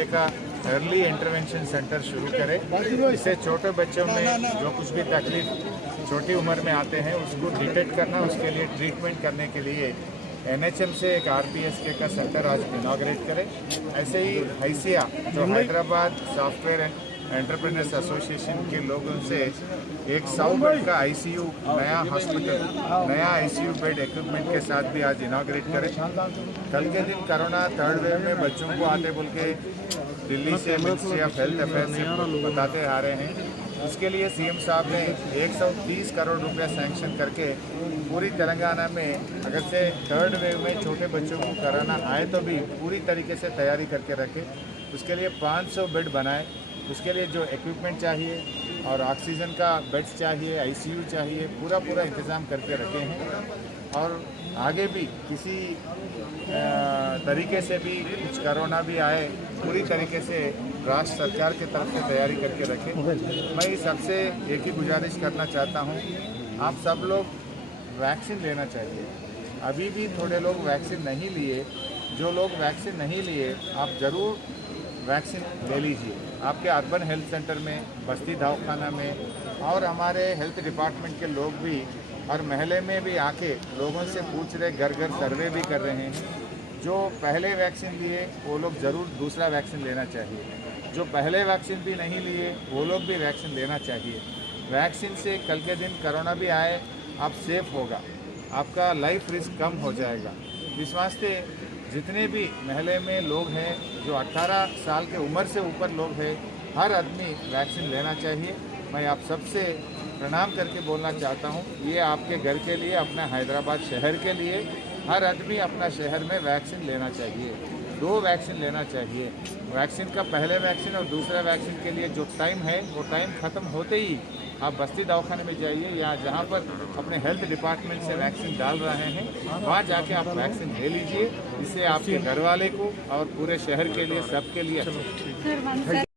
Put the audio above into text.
तरीके का early intervention centre शुरू करें। इससे छोटे बच्चों में जो कुछ भी तकलीफ छोटी उम्र में आते हैं उसको डिटेक्ट करना, उसके लिए ट्रीटमेंट करने के लिए NHM से एक RPSK का सेंटर आज इनाग्रेट करें। ऐसे ही हैसिया जो हैदराबाद सॉफ्टवेयर एंटरप्रेन्योर्स एसोसिएशन के लोगों से एक 100 बेड का ICU नया हॉस्पिटल, नया ICU बेड इक्विपमेंट के साथ भी आज इनाग्रेट करें। कल के दिन कोरोना थर्ड वेव में बच्चों को आते बोल के दिल्ली से मिनिस्ट्री ऑफ हेल्थ अफेयर्स से बताते आ रहे हैं। इसके लिए CM साहब ने 130 करोड़ रुपया सैंक्शन करके पूरी तेलंगाना में अगर से थर्ड वेव में छोटे बच्चों को कोरोना आए तो भी पूरी तरीके से तैयारी करके रखे। उसके लिए 500 बेड बनाए। उसके लिए जो इक्विपमेंट चाहिए और ऑक्सीजन का बेड्स चाहिए, ICU चाहिए, पूरा इंतज़ाम करके रखे हैं। और आगे भी किसी तरीके से भी कुछ कोरोना भी आए, पूरी तरीके से राष्ट्र सरकार की तरफ से तैयारी करके रखें। मैं सबसे एक ही गुजारिश करना चाहता हूँ, आप सब लोग वैक्सीन लेना चाहिए। अभी भी थोड़े लोग वैक्सीन नहीं लिए। जो लोग वैक्सीन नहीं लिए आप ज़रूर वैक्सीन ले लीजिए। आपके अर्बन हेल्थ सेंटर में, बस्ती दवाखाना में और हमारे हेल्थ डिपार्टमेंट के लोग भी और महल्ले में भी आके लोगों से पूछ रहे, घर घर सर्वे भी कर रहे हैं। जो पहले वैक्सीन लिए वो लोग ज़रूर दूसरा वैक्सीन लेना चाहिए। जो पहले वैक्सीन भी नहीं लिए वो लोग भी वैक्सीन लेना चाहिए। वैक्सीन से कल के दिन कोरोना भी आए आप सेफ होगा, आपका लाइफ रिस्क कम हो जाएगा। इस वास्ते जितने भी महल्ले में लोग हैं, जो 18 साल के उम्र से ऊपर लोग हैं, हर आदमी वैक्सीन लेना चाहिए। मैं आप सबसे प्रणाम करके बोलना चाहता हूँ, ये आपके घर के लिए, अपना हैदराबाद शहर के लिए हर आदमी अपना शहर में वैक्सीन लेना चाहिए। 2 वैक्सीन लेना चाहिए। वैक्सीन का पहले वैक्सीन और दूसरा वैक्सीन के लिए जो टाइम है वो टाइम ख़त्म होते ही आप बस्ती दवाखाने में जाइए या जहाँ पर अपने हेल्थ डिपार्टमेंट से वैक्सीन डाल रहे हैं वहाँ जाके आप वैक्सीन ले लीजिए। इससे आपके घर वाले को और पूरे शहर के लिए, सबके लिए अच्छा।